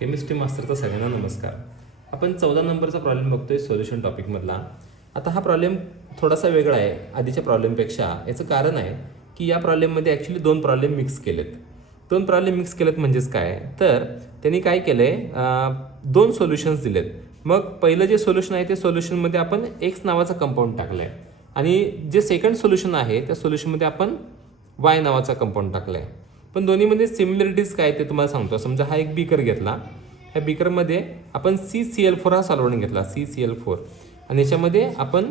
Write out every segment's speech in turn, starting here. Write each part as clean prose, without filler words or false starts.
Chemistry मास्टरचा सगळ्यांना नमस्कार. आपण 14 नंबरचा प्रॉब्लेम बघतोय सोल्युशन टॉपिकमधला. आता हा प्रॉब्लेम थोडासा वेगळा आहे आधीच्या प्रॉब्लेमपेक्षा. याचं कारण आहे की या प्रॉब्लेममध्ये ॲक्च्युली दोन प्रॉब्लेम मिक्स केलेत. दोन प्रॉब्लेम मिक्स केलेत म्हणजेच काय, तर त्यांनी काय केलं आहे, दोन सोल्युशन्स दिलेत. मग पहिलं जे सोल्युशन आहे ते सोल्युशनमध्ये आपण एक्स नावाचा कंपाऊंड टाकला आहे आणि जे सेकंड सोल्युशन आहे त्या सोल्युशनमध्ये आपण वाय नावाचा कंपाऊंड टाकला आहे. पण दोन्हीमध्ये सिमिलरिटीज काय ते तुम्हाला सांगतो. समजा हा एक बीकर घेतला, ह्या बीकरमध्ये आपण CCl4 हा सॉल्व्हंट घेतला, CCl4, आणि याच्यामध्ये आपण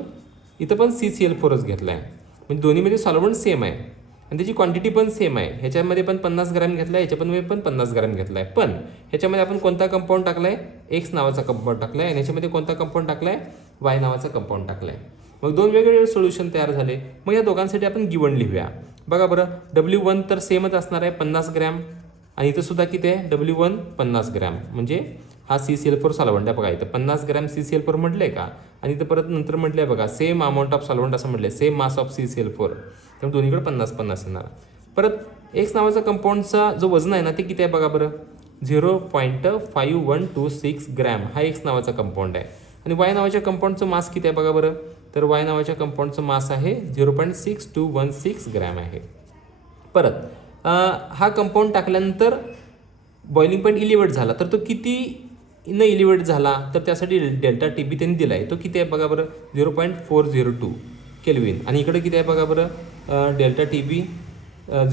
इथं पण CCl4च घेतला आहे. म्हणजे दोन्हीमध्ये सॉल्व्हंट सेम आहे आणि त्याची क्वांटिटी पण सेम आहे. ह्याच्यामध्ये पण 50 ग्रॅम घेतला आहे, ह्याच्यामध्ये पण 50 ग्रॅम घेतला आहे. पण ह्याच्यामध्ये आपण कोणता कंपाऊंड टाकला आहे, एक्स नावाचा कंपाऊंड टाकला आहे, आणि ह्याच्यामध्ये कोणता कंपाऊंड टाकला आहे, वाय नावाचा कंपाऊंड टाकला आहे. मग दोन वेगवेगळे सोल्युशन तयार झाले. मग या दोघांसाठी आपण गिवन लिहूया. बघा बरं, W1 तर सेमच असणार आहे 50 ग्रॅम, आणि इथं सुद्धा किती आहे, W1 50 ग्रॅम. म्हणजे हा CCl4 सॉल्व्हंट आहे. बघा इथं 50 ग्रॅम CCl4 म्हटलं आहे का, आणि इथं परत नंतर म्हटलं आहे बघा सेम अमाऊंट ऑफ सॉल्व्हंट असं म्हटलं आहे, सेम मास ऑफ CCl4. त्यामुळे दोन्हीकडे 50-50 येणार. परत एक्स नावाचा कंपाऊंडचा जो वजन आहे ना ते किती आहे बघा बरं, 0.5126 ग्रॅम हा एक्स नावाचा कंपाऊंड आहे. आणि वाय नावाच्या कंपाऊंडचं मास किती आहे बघा बरं, तर वाय नावाच्या कंपाऊंडचं मास आहे 0.6216 ग्रॅम आहे. परत हा कंपाऊंड टाकल्यानंतर बॉइलिंग पॉईंट इलिव्हेट झाला, तर तो किती न इलिव्हेट झाला, तर त्यासाठी डेल्टा TB त्यांनी दिला आहे. तो किती आहे बघा बरं, 0.402 केल्विन. आणि इकडे किती आहे बघा बरं, डेल्टा TB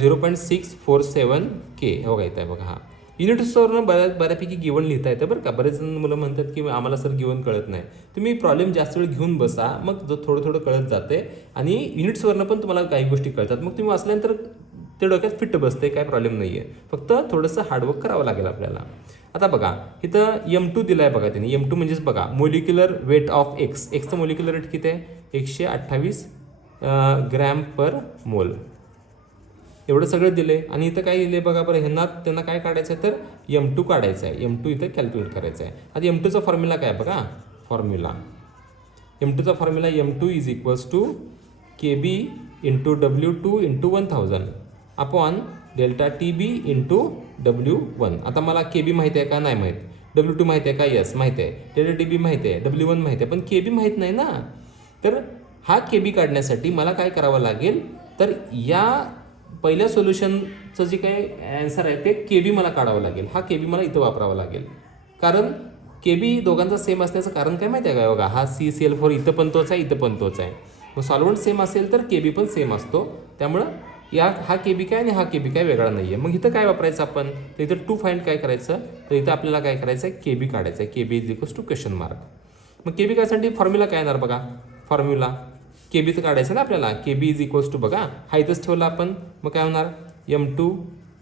0.647 K. हे बघा इथं आहे बघा. हा युनिट्सवरनं बऱ्यापैकी गिवन लिहिता येतं बरं का. बरेच जण मुलं म्हणतात की आम्हाला सर गिवन कळत नाही. तुम्ही प्रॉब्लेम जास्त वेळ घेऊन बसा, मग थोडं थोडं कळत जाते आणि युनिट्सवरनं पण तुम्हाला काही गोष्टी कळतात. मग तुम्ही वाचल्यानंतर ते डोक्यात फिट बसते, काय प्रॉब्लेम नाही आहे. फक्त थोडंसं हार्डवर्क करावं लागेल आपल्याला. आता बघा इथं M2 दिला आहे बघा त्यांनी. M2 म्हणजेच बघा मोलिक्युलर वेट ऑफ एक्स. एक्सचं मोलिक्युलर वेट किती आहे, 128 ग्रॅम पर मोल. एवढं सगळं दिले. आणि इथं काय दिले बघा बरं, त्यांना काय काढायचं आहे, तर M2 काढायचं आहे. M2 इथं कॅल्क्युलेट करायचं आहे. आता M2चा फॉर्म्युला काय बघा, फॉर्म्युला M2चा formula M2 is equals to KB into W2 into 1000 upon delta TB into W1. आता मला KB माहिती आहे का, नाही माहीत. W2 माहिती आहे का, यस माहिती आहे. डेल्टा TB माहिती आहे, W1 माहिती आहे, पण KB माहीत नाही ना. तर हा KB काढण्यासाठी मला काय करावं लागेल, तर या पहिल्या सोल्युशनचं जे काही ॲन्सर आहे ते KB मला काढावं लागेल. हा KB मला इथं वापरावा लागेल, कारण KB दोघांचा सेम असण्याचं कारण काय माहिती आहे का, बघा हा CCl4 इथं पण तोच आहे, इथं पण तोच आहे. मग सॉल्व्हंट सेम असेल तर KB पण सेम असतो. त्यामुळं हा KB काय आणि हा KB काय वेगळा नाही आहे. मग इथं काय वापरायचं आपण, तर इथं टू फाइंड काय करायचं, तर इथं आपल्याला काय करायचं आहे, KB काढायचं आहे. KB is equals to question mark. मग KB काढण्यासाठी फॉर्म्युला काय येणार बघा, फॉर्म्युला KBचं काढायचं ना आपल्याला. KB इज इक्वल्स टू बघा हा इथंच ठेवला आपण. मग काय होणार, M2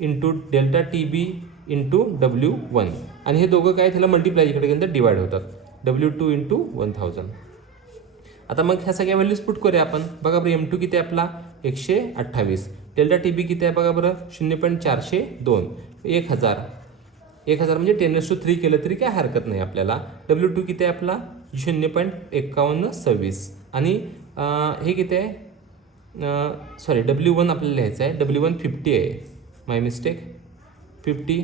into delta TB into W1. आणि हे दोघं काय त्याला मल्टिप्लाय इकडे गेलं तर डिवाइड होतात, W2 इंटू 1000. आता मग ह्या सगळ्या व्हॅल्यूज पुट करूया आपण. बघा बरं, M2 किती आहे आपला, 128. डेल्टा TB किती आहे बघा बरं, 0.402. 1000 म्हणजे 10⁻³ केलं तरी काय हरकत नाही आपल्याला. W2 किती आहे आपला, 0.5126. आणि हे किती आहे, सॉरी W1 आपल्याला लिहायचं आहे. W1 50 आहे, माय मिस्टेक, 50.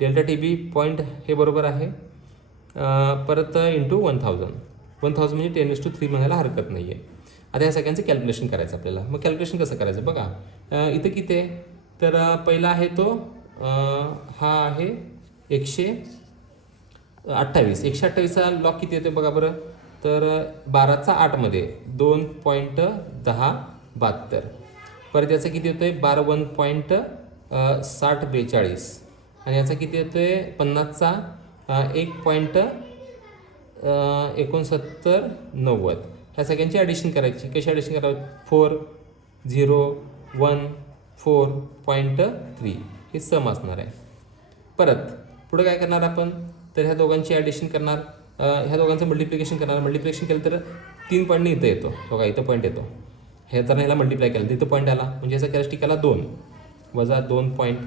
डेल्टा TB पॉईंट हे बरोबर आहे. परत इंटू 1000 म्हणजे 10⁻³ म्हणायला हरकत नाही आहे. आता या सगळ्यांचं कॅल्क्युलेशन करायचं आपल्याला. मग कॅल्क्युलेशन कसं करायचं बघा, इथं किती आहे, तर पहिला आहे तो हा आहे 128. 128चा लॉग किती येतो बघा बरं, तर 12चा 8 मध्ये 2.1072. परत याचा किती येतो आहे, 1.6042. आणि याचा किती येतो आहे, 50चा 1.6990. ह्या सगळ्यांची ॲडिशन करायची. कशी ॲडिशन करावी, 4 0 1 4.3 हे सम असणार आहे. परत पुढं काय करणार आपण, तर ह्या दोघांची ॲडिशन करणार, ह्या दोघांचं मल्टिप्लिकेशन करणार. मल्टिप्लिकेशन केलं तर 3 पॉईंटने इथं येतो बघा, इथं पॉईंट येतो. हे तर ह्याला मल्टिप्लाय केलं तर इथं पॉईंट आला, म्हणजे याचा कॅरेक्टरिस्टिक आला 2 वजा 2 पॉईंट.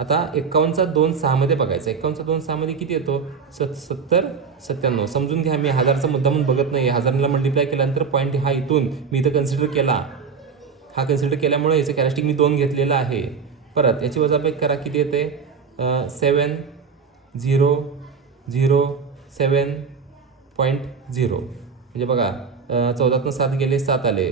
आता 51चा 2 6मध्ये बघायचा. 51चा 2 6मध्ये किती येतो, 70 97. समजून घ्या, मी 1000चा मुद्दा म्हणून बघत नाही. 1000ला मल्टिप्लाय केल्यानंतर पॉईंट हा इथून मी इथं कन्सिडर केला. हा कन्सिडर केल्यामुळे याचं कॅरेक्टरिस्टिक मी 2 घेतलेला आहे. परत याची वजाबाकी करा, किती येते, 7 0 0.7.0 म्हणजे बघा 14तनं 7 गेले 7 आले,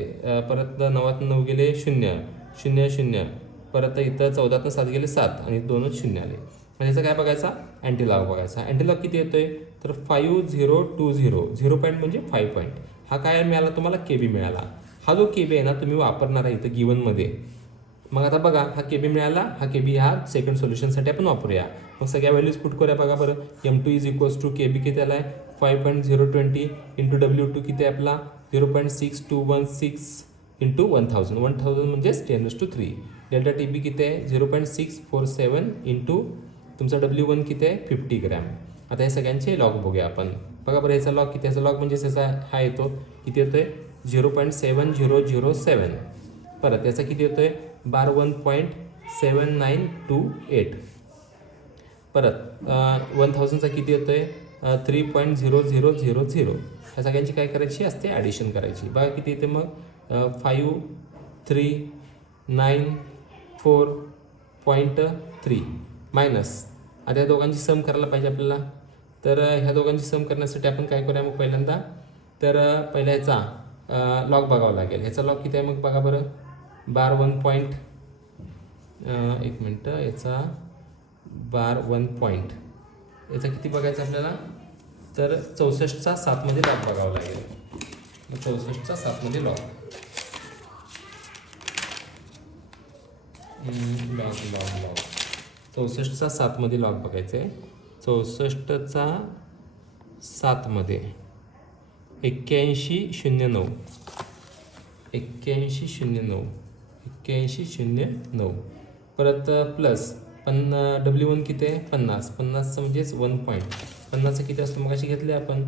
परत 9तनं 9 गेले 0 0 0, परत इथं 14तनं 7 गेले 7 आणि 2 0 आले. म्हणजे याचा काय बघायचा, अँटीलॉग बघायचा. अँटीलॉग किती येतोय तर 5020, 0 पॉईंट म्हणजे 5 पॉईंट. हा काय मिळाला तुम्हाला, के बी मिळाला. हा जो के बी आहे ना तुम्ही वापरणार आहे इथं गिवनमध्ये. मग आता बघा हा के बी मिळाला, हा के बी हा सेकंड सोल्युशनसाठी आपण वापरूया. मग सगळ्या व्हॅल्यूज पुट करूया. बघा बरं, M2 इज इक्वल्स टू के बी किती आला आहे 5.020 इंटू W2 किती आहे आपला 0.6216 इंटू 1000, 1000 म्हणजेच 10⁻³ डेल्टा टी बी किती आहे 0.647 इंटू तुमचा W1 किती आहे 50 ग्रॅम. आता हे सगळ्यांचे लॉग बघूया आपण. बघा बरं याचा लॉग किती, याचा लॉग म्हणजे याचा हा येतो किती येतोय 0.7007. परत याचा किती येतोय 1.7928. परत 1000चा किती येतोय 3.0000. ह्या सगळ्यांची काय करायची असते ॲडिशन करायची. बघा किती येते मग 5394.3 मायनस. आता या दोघांची सम करायला पाहिजे आपल्याला. तर ह्या दोघांची सम करण्यासाठी आपण काय करूया मग पहिल्यांदा, तर पहिला ह्याचा लॉग बघावा लागेल. ह्याचा लॉग किती आहे मग बघा बरं 1 एक मिनटं, याचा 1 पॉईंट याचा किती बघायचं आपल्याला तर 64चा 7मध्ये लॉग बघावा लागेल. मग 64चा 7मध्ये लॉग लॉग लॉग लॉग 64चा 7मध्ये लॉग बघायचं आहे. 64चा 7मध्ये 8109 परत प्लस W1 किती आहे 50, 50चं म्हणजेच 1 पॉईंट. 50चं किती असतं मग अशी घेतली आपण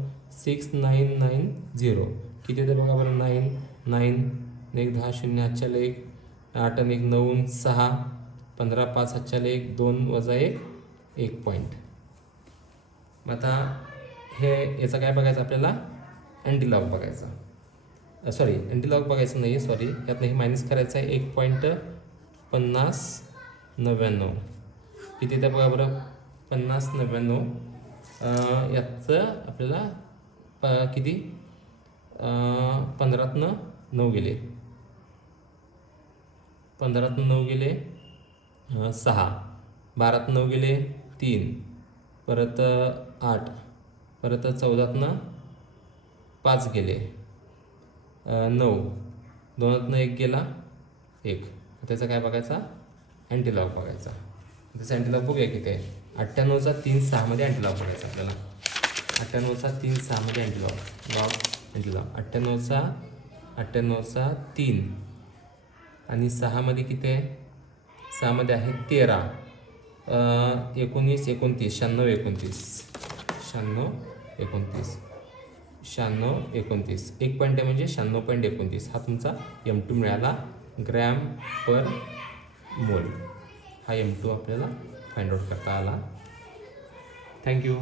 6990 किती येतं बघा बरं 9 9 1 10 0 हातच्याला 1 8 1 9 6 15 5 हातच्याला 1 2 वजा 1 पॉईंट. मग आता हे याचा काय बघायचं आपल्याला अँटीलॉग बघायचा. सॉरी अँटीलॉग बघायचं नाही आहे, सॉरी यातनं हे मायनस करायचं आहे 1.5099 किती येतं बघा बरं 5099. याचं आपल्याला किती 15तनं 9 गेले 15तनं 9 गेले 6, 12तनं 9 गेले 3, परत 8, परत 14तनं 5 गेले 9, 2तनं 1 गेला 1. त्याचा काय बघायचा अँटीलॉग बघायचा. त्याचा अँटीलॉग बघूया किती आहे 98चा 3 6मध्ये अँटीलॉग बघायचा आपल्याला. 98चा 3 6मध्ये अँटीलॉग अँटीलॉग 98चा 3 आणि 6मध्ये किती आहे 6मध्ये आहे 13 19 29 96 29 1 पॉईंट आहे म्हणजे 96.29. हा तुमचा M2 मिळाला ग्रॅम पर मोल. हा M2 आपल्याला फाइंड आउट करता आला. थँक्यू.